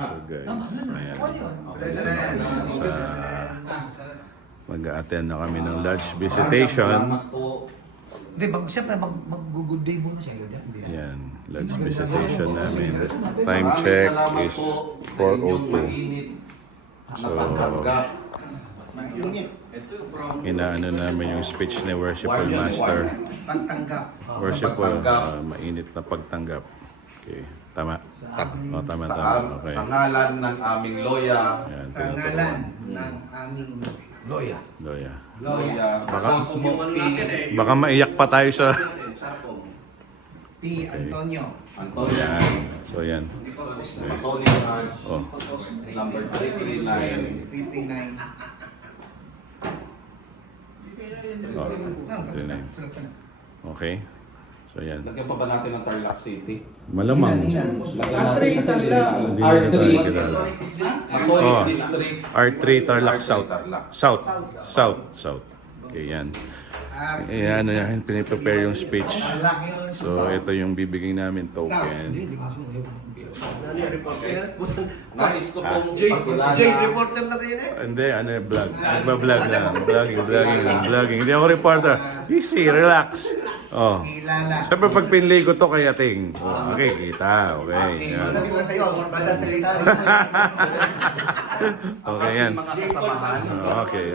So guys, ayan. Mag-a-attend na kami ng lodge visitation. Hindi, siyempre mag-good day muna siya. Ayan, lodge visitation namin. Time check is 4:02. So, inaano namin yung speech ni Worshipful Master. Pagtanggap. Worshipful, mainit na pagtanggap. Okay, tama? O, tama. Okay. Sa ngalan ng aming loya. Ayan, Sa ngalan ng aming loya. Loya. Loya. Baka maiyak pa tayo sa... P. Antonio. Antonio. Ayan. So, yan. Antonio Hans. Oh, Number 339. 339. okay. So, yan. Lagyan pa ba natin ng Tarlac City? Malamang. Lagyan natin kasi R3. Masonic Oh. District. R3 Tarlac South. Tarlac. South. Okay, yan. Ayan, yan. Piniprepare yung speech. So, ito yung bibigay namin token. Nais ko pong Jay, ipakilala. reporter na rin eh. Hindi, vlog. Nagba-vlog lang. Vlogging. Hindi ako reporter. Easy, relax. Oh. Kilala. Siyempre pag pinlay ko to kay Ating. Okay, kita. Okay, yan. Sabi ko sa'yo, brother salita. Okay, yan. Mga kasamahan. Okay.